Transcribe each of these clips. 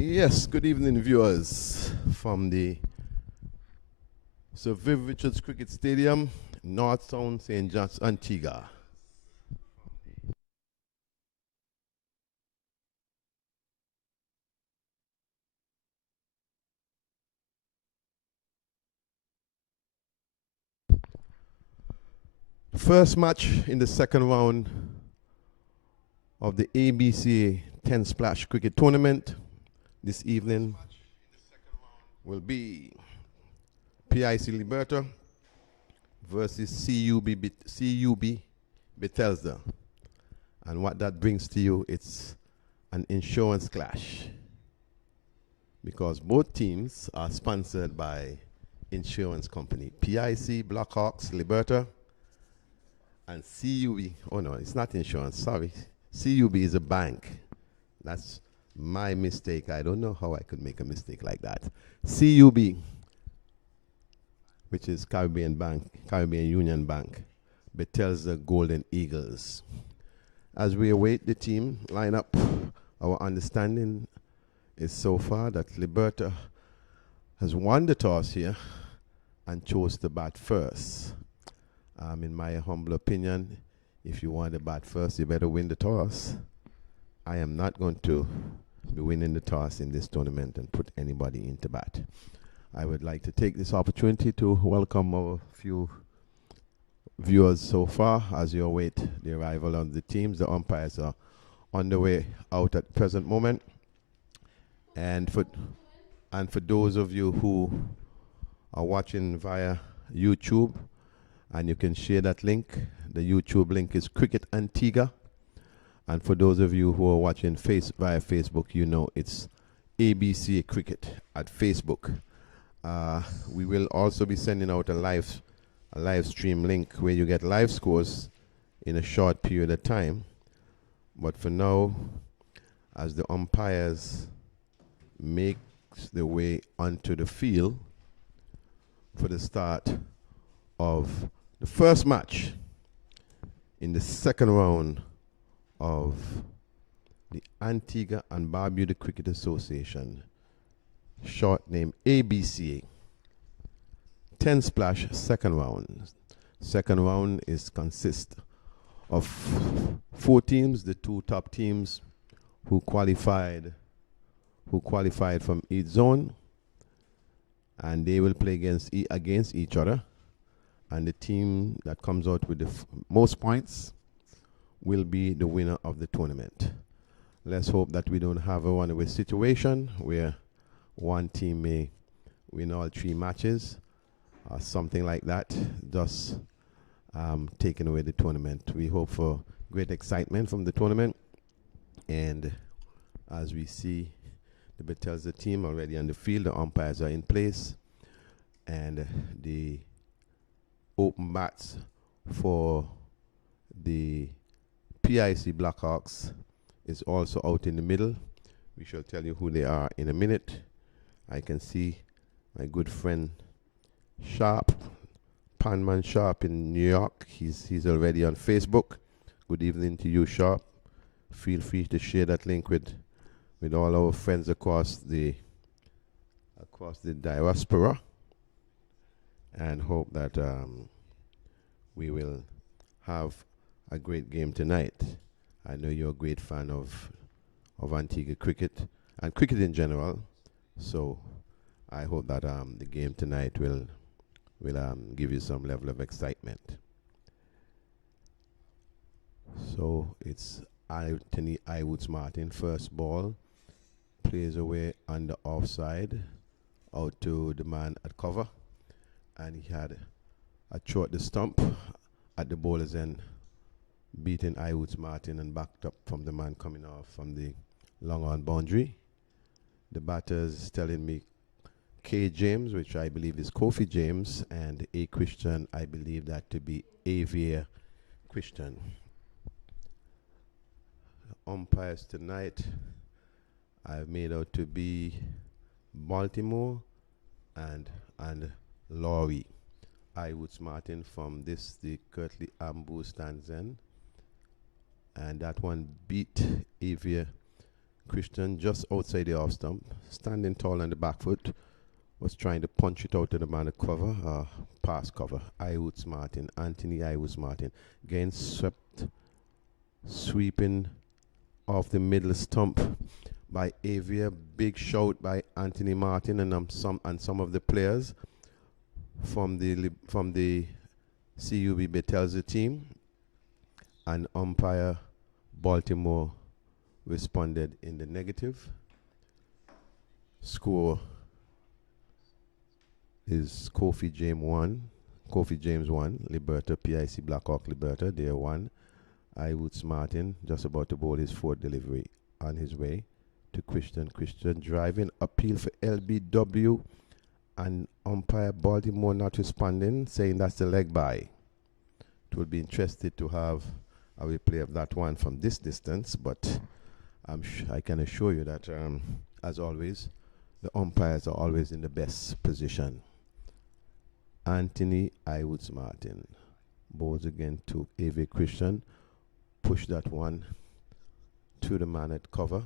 Yes, good evening, viewers from the Sir Viv Richards Cricket Stadium, North Sound, St. John's, Antigua. First match in the second round of the ABCA 10 Splash Cricket Tournament this evening will be PIC Liberta versus CUB Bethesda. And what that brings to you, it's an insurance clash, because both teams are sponsored by insurance company. PIC, Blackhawks, Liberta, and CUB. Oh no, it's not insurance, sorry. CUB is a bank. That's my mistake. I don't know how I could make a mistake like that. CUB, which is Caribbean Bank, Caribbean Union Bank, Bethesda Golden Eagles. As we await the team lineup, our understanding is so far that Liberta has won the toss here and chose to bat first. In my humble opinion, if you want to bat first, you better win the toss. I am not going to be winning the toss in this tournament and put anybody into bat. I would like to take this opportunity to welcome our few viewers so far as you await the arrival of the teams. The umpires are on the way out at the present moment. And for those of you who are watching via YouTube, and you can share that link, the YouTube link is Cricket Antigua. And for those of you who are watching via Facebook, you know it's ABCA Cricket at Facebook. We will also be sending out a live stream link where you get live scores in a short period of time. But for now, as the umpires make their way onto the field for the start of the first match in the second round of the Antigua and Barbuda Cricket Association, short name ABCA, 10 Splash second round. Second round consists of 4 teams, the 2 top teams who qualified from each zone, and they will play against each other. And the team that comes out with the most points will be the winner of the tournament. Let's hope that we don't have a runaway situation where one team may win all 3 matches or something like that, thus taking away the tournament. We hope for great excitement from the tournament. And as we see the Bethesda team already on the field, the umpires are in place, and the open bats for the PIC Blackhawks is also out in the middle. We shall tell you who they are in a minute. I can see my good friend Sharp, Panman Sharp in New York. He's already on Facebook. Good evening to you, Sharp. Feel free to share that link with all our friends across the diaspora, and hope that we will have a great game tonight. I know you're a great fan of Antigua cricket and cricket in general, so I hope that the game tonight will give you some level of excitement. So it's Anthony Iwoods Martin, first ball, plays away on the offside, out to the man at cover, and he had a short the stump at the bowler's end, beating Iwoods Martin and backed up from the man coming off from the long on boundary. The batters telling me K. James, which I believe is Kofi James, and A. Christian, I believe that to be ABCA Christian. Umpires tonight I've made out to be Baltimore and Laurie. Iwoods Martin from the Kirtley Ambu stands in, and that one beat ABCA Christian just outside the off stump, standing tall on the back foot, was trying to punch it out to the man of cover, pass cover. Iwoods Martin, Anthony Iwoods Martin, again sweeping off the middle stump by Avia. Big shout by Anthony Martin and some of the players from the CUB Betelza team, and umpire Baltimore responded in the negative. Score is Kofi James 1, Liberta, PIC Blackhawk Liberta, they 1. Iwoods Martin just about to bowl his fourth delivery on his way to Christian. Christian driving, appeal for LBW, and umpire Baltimore not responding, saying that's the leg by. It would be interested to have a replay of that one from this distance, but I can assure you that, as always, the umpires are always in the best position. Anthony Iwoods Martin bowls again to A.V. Christian. Push that one to the man at cover,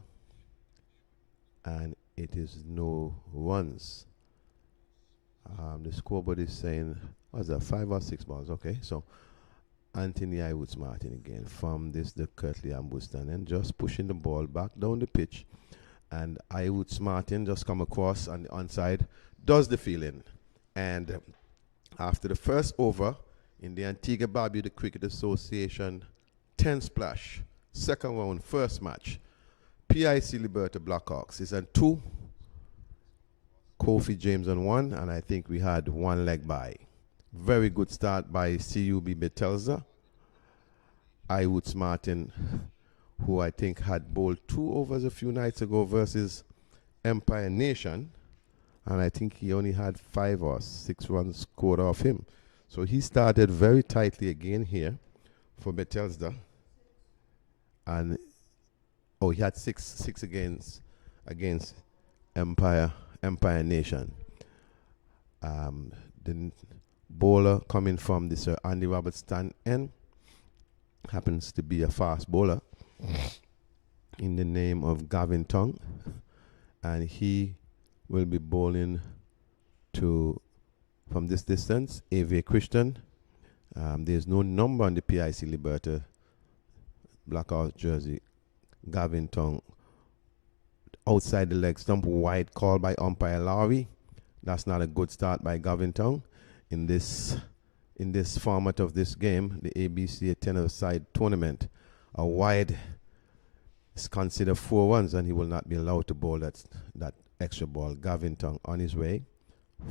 and it is no runs. The scoreboard is saying, what's that, 5 or 6 balls? Okay, so Anthony Iwoods Martin again from the Curtly Ambuston, and just pushing the ball back down the pitch, and Iwoods Martin just come across on the onside, does the fielding, and after the first over in the Antigua Barbuda Cricket Association 10 splash, second round, first match, PIC Liberta Blackhawks is on 2, Kofi James on 1, and I think we had 1 leg by. Very good start by CUB Betelza. Iwoods Martin, who I think had bowled 2 overs a few nights ago versus Empire Nation, and I think he only had 5 or 6 runs scored off him. So he started very tightly again here for Betelza. And he had 6 against Empire Nation. The bowler coming from the Sir Andy Roberts stand end happens to be a fast bowler in the name of Gavin Tong, and he will be bowling to, from this distance, A.V. Christian. There's no number on the PIC Liberta Blackhawks jersey. Gavin Tong outside the leg stump, wide call by umpire Lowry. That's not a good start by Gavin Tong in this format of this game, the ABCA 10-a-side tournament. A wide is considered 4 runs, and he will not be allowed to bowl that extra ball. Gavin Tong on his way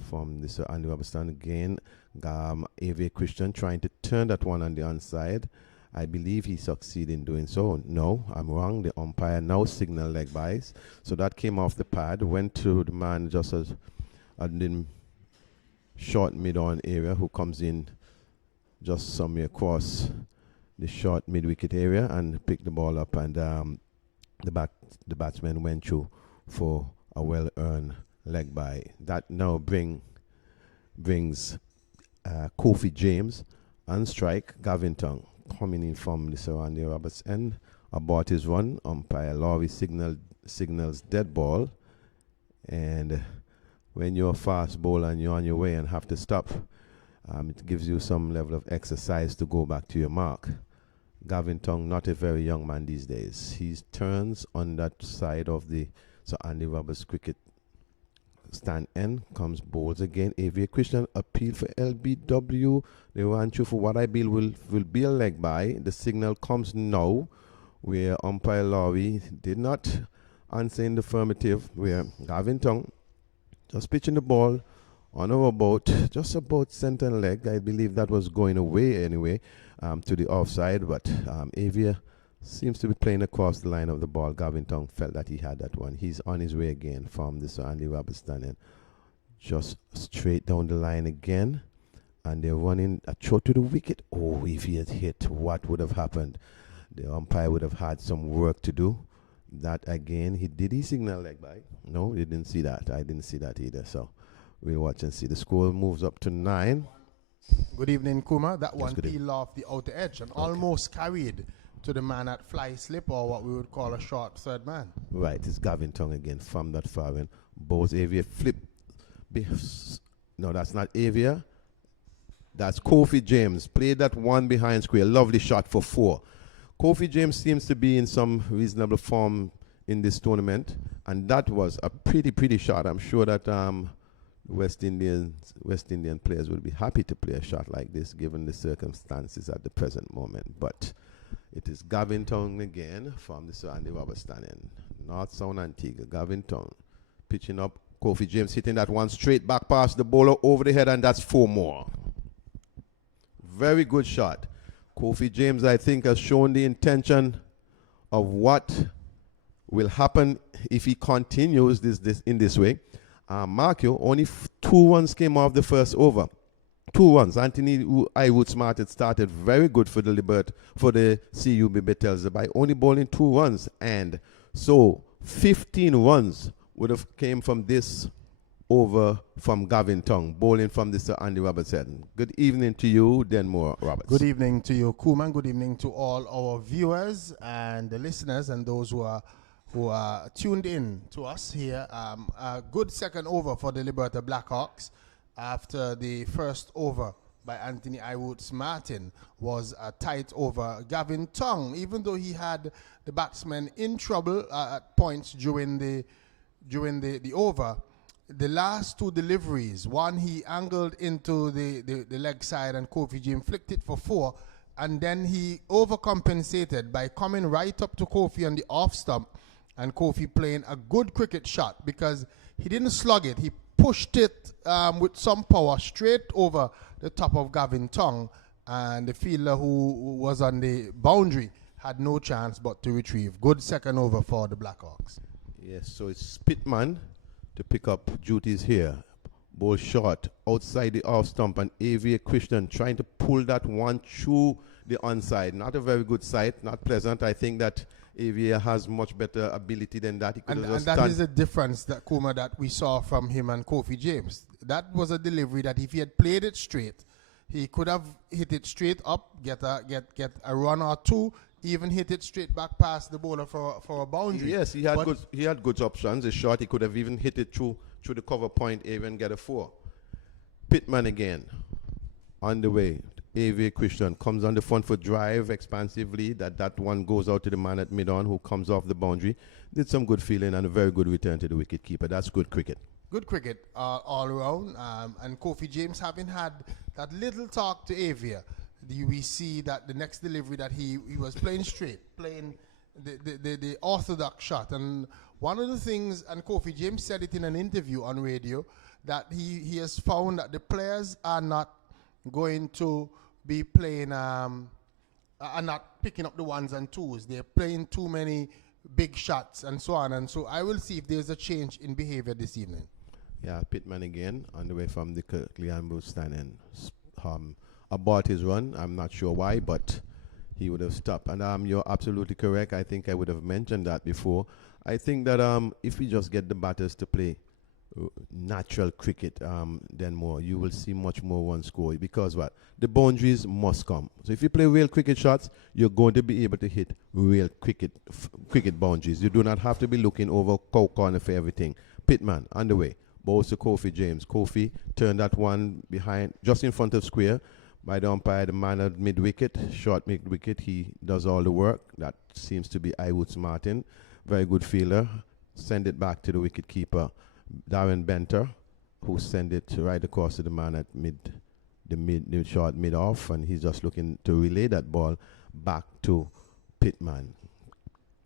from the Sir Andy Robertson again. A.V. Christian trying to turn that one on the onside. I believe he succeeded in doing so. No, I'm wrong. The umpire now signal leg bys. So that came off the pad, went to the man just as in short mid-on area, who comes in just somewhere across the short mid-wicket area and picked the ball up, and the batsman went through for a well-earned leg by. That now brings Kofi James on strike. Gavin Tong coming in from the Sir Andy Roberts end about his run. Umpire Lowry signals dead ball, and when you're a fast bowler and you're on your way and have to stop, it gives you some level of exercise to go back to your mark. Gavin Tong, not a very young man these days. He turns on that side of the Sir Andy Roberts cricket stand end, comes bowls again. A.V. Christian appeal for LBW. They ran through for what I believe will be a leg by. The signal comes now, where umpire Lowry did not answer in the affirmative, where Gavin Tong just pitching the ball on or about, just about center leg. I believe that was going away anyway, to the offside, but Avia seems to be playing across the line of the ball. Gavin Tong felt that he had that one. He's on his way again from the Sir Andy Roberts standing, just straight down the line again, and they're running a throw to the wicket. Oh, if he had hit, what would have happened? The umpire would have had some work to do. That again, did he signal leg by? No, he didn't see that. I didn't see that either. So we'll watch and see. The score moves up to 9. Good evening, Kuma. That one peeled off the outer edge and almost carried to the man at fly slip, or what we would call a short third man. Right, it's Gavin Tongue again from that far end. Both Avia flip. No, that's not Avia. That's Kofi James. Played that one behind square. Lovely shot for 4. Kofi James seems to be in some reasonable form in this tournament, and that was a pretty shot. I'm sure that West Indian players will be happy to play a shot like this given the circumstances at the present moment. But it is Gavin Tongue again from the Sir Andy Roberts stand-in. North Sound Antigua. Gavin Tongue pitching up. Kofi James hitting that one straight back past the bowler over the head, and that's 4 more. Very good shot. Kofi James, I think, has shown the intention of what will happen if he continues this in this way. Mark you, only 2 runs came off the first over. 2 runs. Anthony Iwood-Smart had started very good for the CUB Betelza by only bowling 2 runs. And so 15 runs would have came from this over from Gavin Tongue, bowling from the Sir Andy Roberts head. Good evening to you, Denmore Roberts. Good evening to you, Kuman. Good evening to all our viewers and the listeners and those who are tuned in to us here. A good second over for the Liberta Blackhawks after the first over by Anthony Iwood-Martin was a tight over. Gavin Tongue, even though he had the batsman in trouble at points during the over, the last 2 deliveries, one he angled into the leg side and Kofi James flicked it for 4, and then he overcompensated by coming right up to Kofi on the off stump, and Kofi playing a good cricket shot because he didn't slug it. He pushed it with some power straight over the top of Gavin Tongue, and the fielder who was on the boundary had no chance but to retrieve. Good second over for the Blackhawks. Yes, so it's Pittman to pick up duties here. Ball short outside the off stump, and ABCA Christian trying to pull that one through the onside. Not a very good sight, not pleasant. I think that ABCA has much better ability than that. He and that is a difference that Kuma that we saw from him and Kofi James. That was a delivery that if he had played it straight, he could have hit it straight up, get a run or 2, even hit it straight back past the bowler for a boundary. Yes, he had good options. The shot, he could have even hit it through the cover point, even get a 4. Pittman again on the way. ABCA Christian comes on the front foot drive expansively. That one goes out to the man at mid-on who comes off the boundary. Did some good feeling and a very good return to the wicket keeper. That's good cricket. Good cricket all around. And Kofi James having had that little talk to ABCA, we see that the next delivery that he was playing straight, playing the orthodox shot. And one of the things, and Kofi James said it in an interview on radio, that he has found that the players are not going to be playing, are not picking up the 1s and 2s. They're playing too many big shots and so on. And so I will see if there's a change in behavior this evening. Yeah, Pittman again on the way from the Kirkley Ambrose stand-in. About his run, I'm not sure why, but he would have stopped. And you're absolutely correct. I think I would have mentioned that before. I think that if we just get the batters to play natural cricket, then you will see much more runs scored. Because what? The boundaries must come. So if you play real cricket shots, you're going to be able to hit real cricket boundaries. You do not have to be looking over cow corner for everything. Pittman on the way. Balls to Kofi James. Kofi turned that one behind, just in front of square. By the umpire, the man at mid-wicket, short mid-wicket, he does all the work. That seems to be Iwood-Martin. Very good fielder. Send it back to the wicket keeper, Darren Benter, who send it right across to the man at the short mid-off, and he's just looking to relay that ball back to Pittman.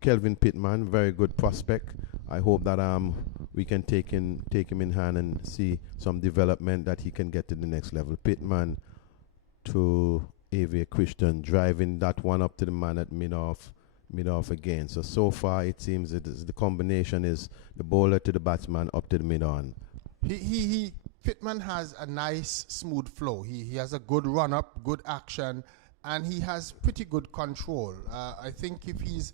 Kelvin Pittman, very good prospect. I hope that we can take him in hand and see some development that he can get to the next level. Pittman to ABCA Christian, driving that one up to the man at mid-off again. So far it seems the combination is the bowler to the batsman up to the mid-on. Pittman has a nice smooth flow. He has a good run-up, good action, and he has pretty good control. I think if he's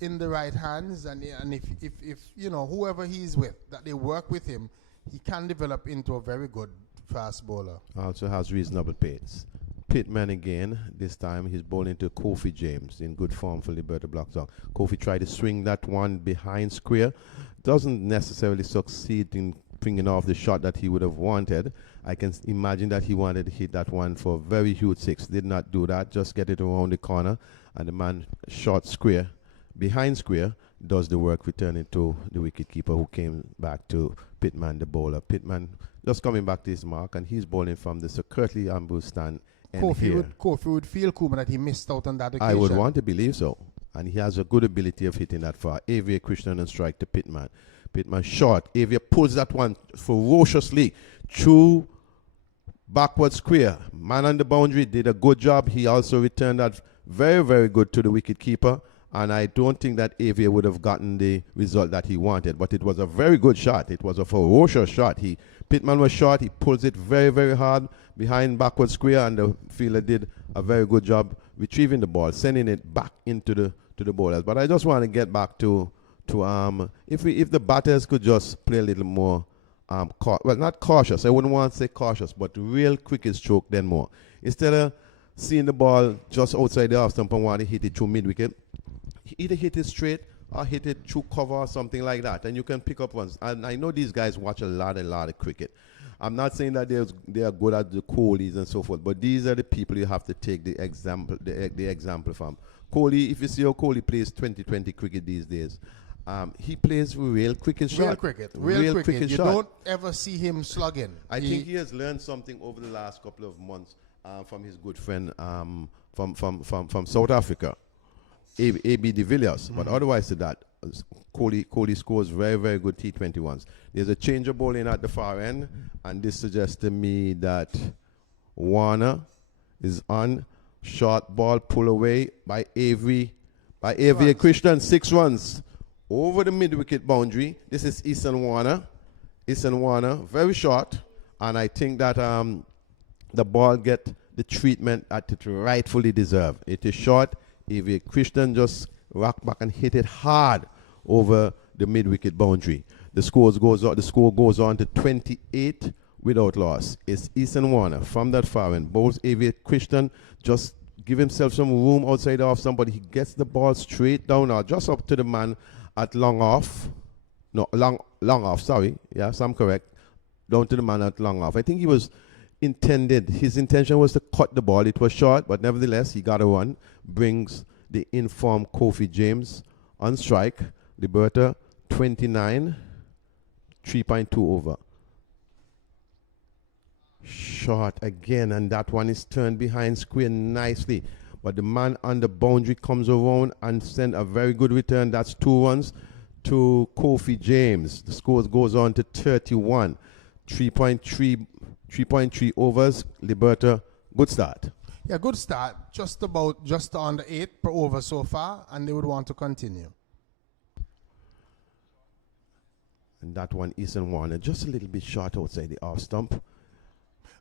in the right hands and if you know whoever he's with, that they work with him, he can develop into a very good fast bowler. Also has reasonable pace. Pittman again. This time he's bowling to Kofi James in good form for Liberta Black Hawks. Kofi tried to swing that one behind square. Doesn't necessarily succeed in bringing off the shot that he would have wanted. I can imagine that he wanted to hit that one for a very huge six. Did not do that. Just get it around the corner. And the man short square, behind square, does the work, returning to the wicketkeeper who came back to Pittman, the bowler. Pittman just coming back to his mark, and he's bowling from the securely ambushed stand. Kofi would feel, Kuma, that he missed out on that occasion. I would want to believe so. And he has a good ability of hitting that far. ABCA Krishnan and strike to Pittman. Pittman short. ABCA pulls that one ferociously through backward square. Man on the boundary did a good job. He also returned that very, very good to the wicketkeeper. And I don't think that ABCA would have gotten the result that he wanted. But it was a very good shot. It was a ferocious shot. Pittman was short. He pulls it very, very hard behind backward square, and the fielder did a very good job retrieving the ball, sending it back into the bowlers. But I just want to get back to if the batters could just play a little more not cautious. I wouldn't want to say cautious, but real cricket stroke then more. Instead of seeing the ball just outside the off stump and want to hit it through mid wicket, either hit it straight or hit it through cover or something like that, and you can pick up ones. And I know these guys watch a lot of cricket. I'm not saying that they are good at the Kohlis and so forth, but these are the people you have to take the example from. Kohli, if you see how Kohli plays 2020 cricket these days, he plays real cricket shot. Real cricket. You don't ever see him slugging. I think he has learned something over the last couple of months from his good friend from South Africa, A.B. de Villiers. But otherwise to that, Kohli scores very, very good T21s. There's a change of bowling at the far end, and this suggests to me that Warner is on. Short ball pull away by ABCA Krishnan, 6 runs over the mid-wicket boundary. This is Eason Warner, very short, and I think that the ball get the treatment that it rightfully deserves. It is short. ABCA Krishnan just rock back and hit it hard over the mid-wicket boundary. The score goes on to 28 without loss. It's Eason Warner from that far end. Bowls ABCA Krishnan, just give himself some room outside off somebody. He gets the ball straight down or just up to the man at long off. Long off, sorry. Yes, I'm correct. Down to the man at long off. I think his intention was to cut the ball. It was short, but nevertheless, he got a run. Brings the informed Kofi James on strike. Liberta 29, 3.2 over. Short again, and that one is turned behind square nicely. But the man on the boundary comes around and send a very good return. That's 2 runs to Kofi James. The score goes on to 31. 3.3 overs. Liberta, good start. Yeah, good start. Just under 8 per over so far, and they would want to continue. And that one, Eason Warner, just a little bit short outside the off stump.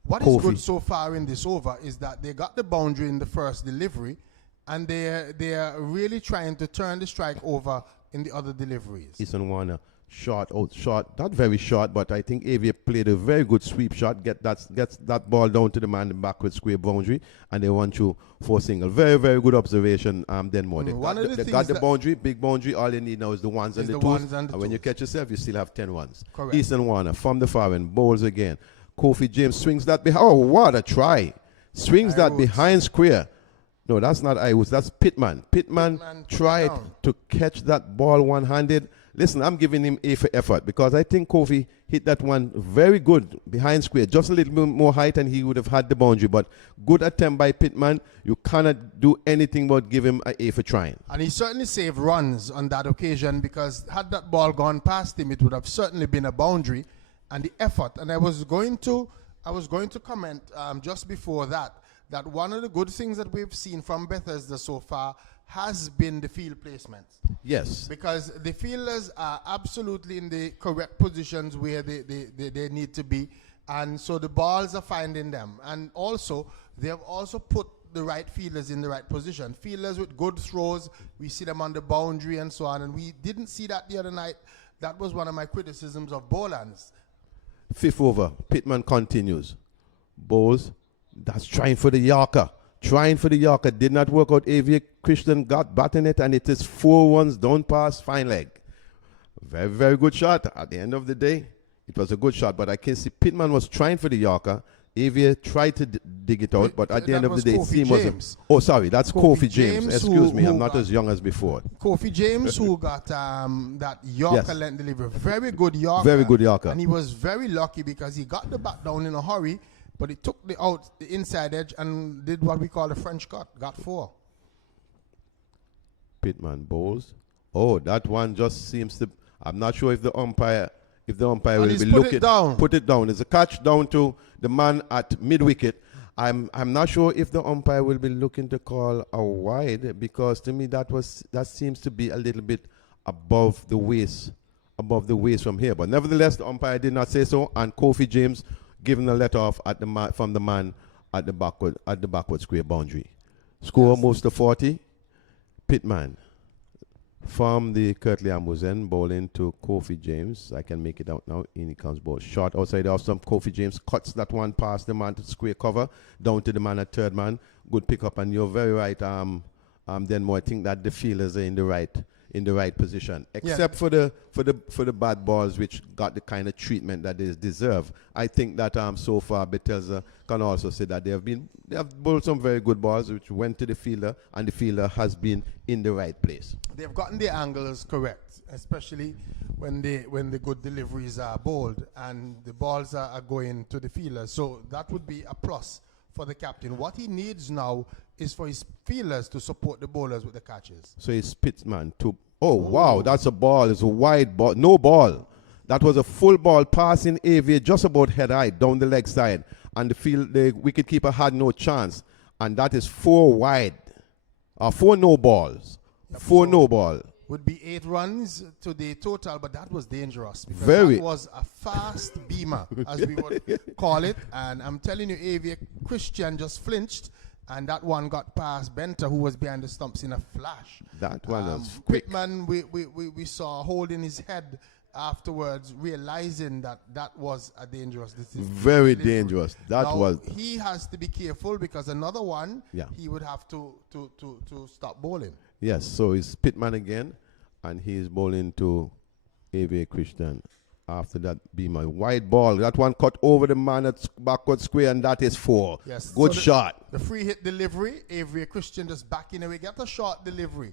What is good so far in this over is that they got the boundary in the first delivery, and they are really trying to turn the strike over in the other deliveries. Eason Warner, short, not very short, but I think ABCA played a very good sweep shot, gets that ball down to the man in backward square boundary, and they want to 4 single. Very, very good observation. Then more. They got the boundary, big boundary. All they need now is the ones and the twos. And when you catch yourself, you still have 10 ones. Correct. Eason Warner from the far end, bowls again. Kofi James swings that behind. Oh, what a try. Swings that behind square. No, that's not Iwoods. That's Pittman. Pittman tried to catch that ball one-handed. Listen, I'm giving him A for effort because I think Kofi hit that one very good behind square. Just a little bit more height and he would have had the boundary. But good attempt by Pittman. You cannot do anything but give him an A for trying. And he certainly saved runs on that occasion because had that ball gone past him, it would have certainly been a boundary. And the effort, and I was going to comment just before that one of the good things that we've seen from Bethesda so far has been the field placement. Yes. Because the fielders are absolutely in the correct positions where they need to be, and so the balls are finding them. And also, they have also put the right fielders in the right position. Fielders with good throws, we see them on the boundary and so on, and we didn't see that the other night. That was one of my criticisms of Bolans. 5th over, Pittman continues. Bowls That's trying for the Yorker. Trying for the Yorker. Did not work out. ABCA Christian got batting it, and it is 4-1 down pass, fine leg. Very, very good shot. At the end of the day, it was a good shot, but I can see Pittman was trying for the Yorker. ABCA tried to dig it out, but at the end of the day, it seemed was. Oh, sorry, that's Kofi James. Excuse me, I'm not as young as before. Kofi James, who got that Yorker length delivery. Very good Yorker. Very good Yorker. And he was very lucky because he got the bat down in a hurry, but he took the inside edge and did what we call the French cut. Got 4. Pittman bowls. Oh, that one just seems to. I'm not sure if the umpire will be looking. Put it down. It's a catch down to the man at mid wicket. I'm not sure if the umpire will be looking to call a wide, because to me that seems to be a little bit above the waist from here. But nevertheless, the umpire did not say so, and Kofi James giving a let off at from the man at the backward square boundary. Score moves to 40. Pittman from the Kirtley Ambuzen bowling to Kofi James. I can make it out now. In he comes ball. Short outside off some. Kofi James cuts that one past the man to square cover. Down to the man at third man. Good pick up, and you're very right. Denmore, I think that the fielders are in the right position. Except for the bad balls which got the kind of treatment that they deserve. I think that so far Bethesda can also say that they have bowled some very good balls which went to the fielder, and the fielder has been in the right place. They've gotten the angles correct, especially when the good deliveries are bowled and the balls are going to the fielder. So that would be a plus for the captain. What he needs now is for his fielders to support the bowlers with the catches. So he's Pittman to. Oh, wow, that's a ball. It's a wide ball. No ball. That was a full ball passing ABCA just about head height down the leg side. And the wicketkeeper had no chance. And that is 4 wide. 4 no balls. Yep, 4 no ball. Would be 8 runs to the total, but that was dangerous. Because that was a fast beamer, as we would call it. And I'm telling you, ABCA Christian just flinched. And that one got past Benter, who was behind the stumps in a flash. That one was quick. Pittman, we saw holding his head afterwards, realizing that was a dangerous decision. Very dangerous. He has to be careful, because another one, he would have to stop bowling. Yes, so it's Pittman again, and he's bowling to ABCA Christian. After that, beamer wide ball. That one cut over the man at backward square, and that is 4. Yes. Good shot. The free hit delivery, ABCA Christian just backing away. Got a short delivery.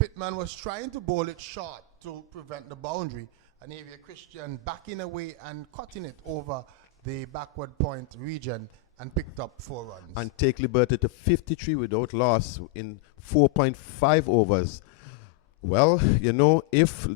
Pittman was trying to bowl it short to prevent the boundary, and ABCA Christian backing away and cutting it over the backward point region and picked up 4 runs. And take Liberty to 53 without loss in 4.5 overs. Well, if